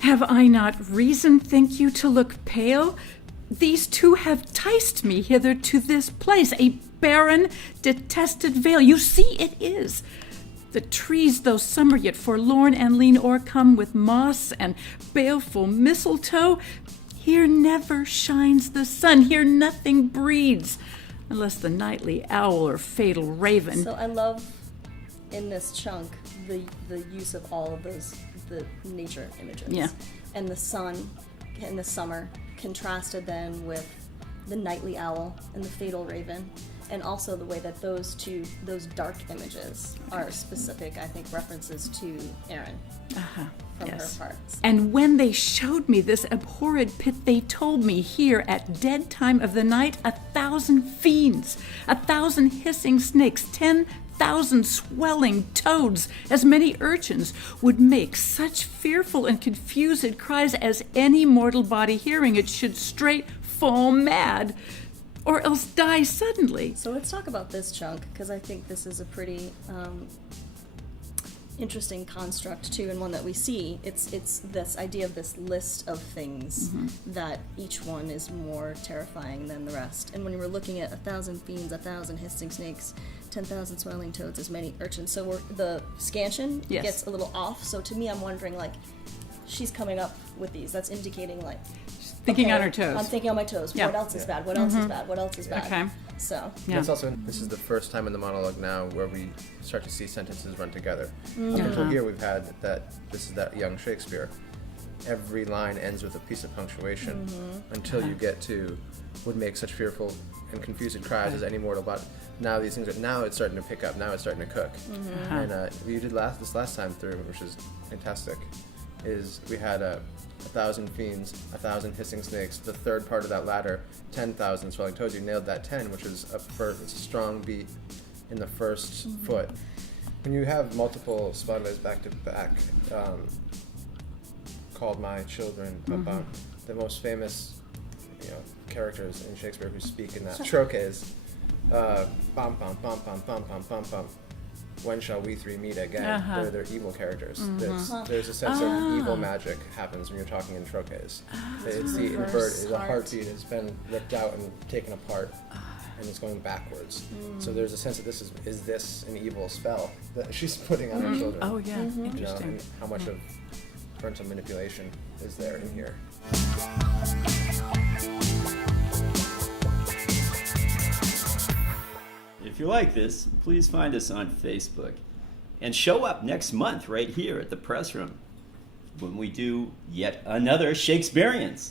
Have I not reason, think you, to look pale? These two have ticed me hither to this place, a barren, detested vale. You see it is. The trees, though summer yet forlorn and lean, o'ercome with moss and baleful mistletoe, here never shines the sun, here nothing breeds, unless the nightly owl or fatal raven. So I love in this chunk the use of all of those, the nature images. Yeah. And the sun in the summer contrasted then with the nightly owl and the fatal raven. And also the way that those dark images are specific, I think, references to Erin from her parts. And when they showed me this abhorred pit, they told me here at dead time of the night 1,000 fiends, 1,000 hissing snakes, 10,000 swelling toads, as many urchins would make such fearful and confused cries as any mortal body hearing it should straight fall mad, or else die suddenly. So let's talk about this chunk, because I think this is a pretty interesting construct too, and one that we see. It's this idea of this list of things that each one is more terrifying than the rest. And when you were looking at 1,000 fiends, 1,000 hissing snakes, 10,000 swelling toads, as many urchins. So the scansion gets a little off. So to me, I'm wondering, like, she's coming up with these. That's indicating, like, thinking on her toes. I'm thinking on my toes. Yeah. What else is bad? What else is bad? What else is bad? Okay. So. Yeah. It's also, this is the first time in the monologue now where we start to see sentences run together. Up until here, we've had that, this is that young Shakespeare. Every line ends with a piece of punctuation until you get to, would make such fearful and confused cries as any mortal body. Now these things are, now it's starting to pick up, now it's starting to cook. And we did this last time through, which is fantastic, is we had 1,000 fiends, 1,000 hissing snakes, the third part of that ladder, 10,000 swelling toads. You nailed that 10, which is it's a strong beat in the first foot. When you have multiple spotlights back to back, called My Children, the most famous, characters in Shakespeare who speak in that trochee, bum bum bum bum bum bum bum bum. When shall we three meet again? They're evil characters. There's a sense of evil magic happens when you're talking in trochees. It's the invert, the heartbeat has been ripped out and taken apart, and it's going backwards. So there's a sense that this is this an evil spell that she's putting on her children? Oh yeah, interesting. And how much of parental manipulation is there in here? If you like this, please find us on Facebook and show up next month right here at the Press Room when we do yet another ShakesBEERience.